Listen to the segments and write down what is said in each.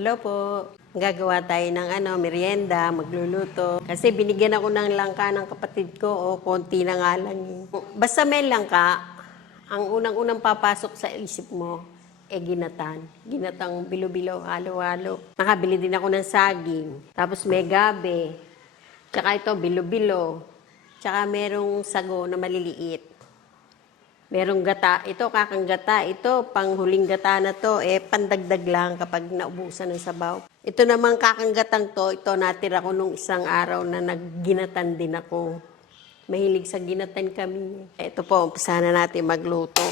Hello po. Gagawa tayo ng merienda, magluluto. Kasi binigyan ako ng langka ng kapatid ko, konti na nga lang yun. Basta may langka, ang unang-unang papasok sa isip mo, ginatan. Ginatang bilo-bilo, halo-halo. Nakabili din ako ng saging. Tapos may gabi. Tsaka ito, bilo-bilo. Tsaka merong sago na maliliit. Merong gata, ito kakang gata, ito panghuling gata na to, pandagdag lang kapag naubusan ng sabaw. Ito naman kakang gatang to, ito natira ko nung isang araw na nagginatan din ako. Mahilig sa ginatan kami. Ito po, umpisahan na natin magluto.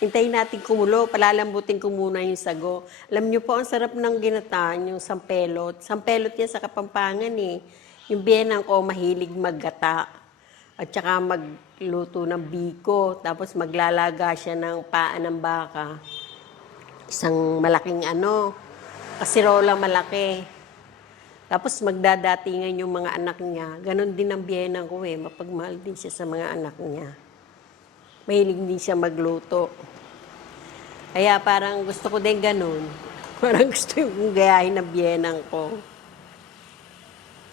Hintayin natin kumulo, palalambutin ko muna yung sago. Alam niyo po, ang sarap ng ginatan, yung sampelot. Sampelot yan sa Kapampangan eh. Yung biyenan ko, mahilig maggata. At saka magluto ng biko, tapos maglalaga siya ng paa ng baka. Isang malaking kasirola malaki. Tapos magdadatingan yung mga anak niya. Ganon din ang biyenan ko mapagmahal din siya sa mga anak niya. Mahilig din siya magluto. Kaya parang gusto ko din ganon. Parang gusto yung gayahin ng biyenan ko.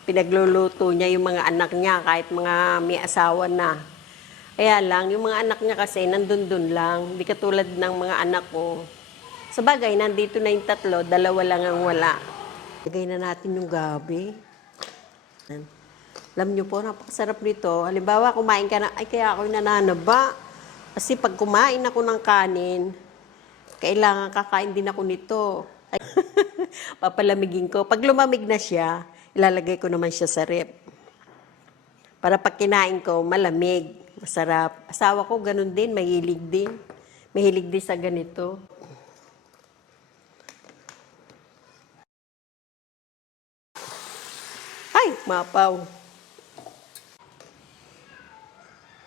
Pinagluluto niya yung mga anak niya kahit mga may asawa na. Kaya lang, yung mga anak niya kasi nandun-dun lang. Hindi katulad ng mga anak ko. Sa bagay, nandito na yung tatlo, dalawa lang ang wala. Lagay na natin yung gabi. Alam niyo po, napakasarap nito. Halimbawa, kumain ka na, ay kaya ako'y nananaba. Kasi pag kumain ako ng kanin, kailangan kakain din ako nito. Papalamigin ko. Pag lumamig na siya, ilalagay ko naman siya sa rep. Para pag kinain ko, malamig, masarap. Asawa ko, ganun din, mahilig din. Mahilig din sa ganito. Ay, mapaw.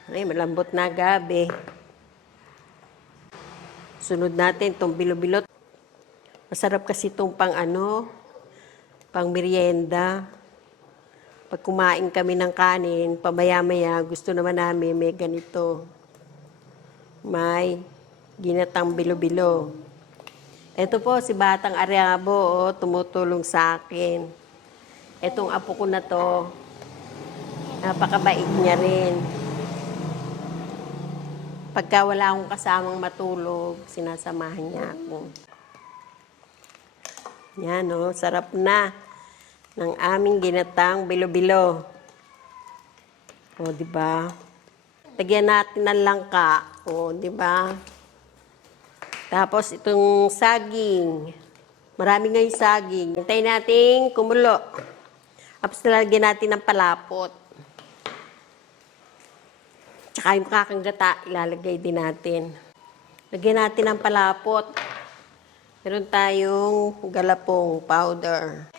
Ay, malambot na gabi. Sunod natin itong bilo-bilot. Masarap kasi itong pang merienda. Pag kumain kami ng kanin, pamaya-maya, gusto naman namin may ganito. May ginatang bilo-bilo. Ito po, si Batang Ariabo, tumutulong sa akin. Etong apo ko na to, napakabait niya rin. Pagka wala akong kasamang matulog, sinasamahan niya ako. Yan sarap na ng aming ginatang bilo-bilo. Di ba? Lagyan natin ng langka. Di ba? Tapos itong saging. Marami nga yung saging. Hintayin natin kumulo. Tapos nalagyan natin ng palapot. Tsaka yung kakanggata, ilalagay din natin. Lagyan natin ng palapot. Meron tayong galapong powder.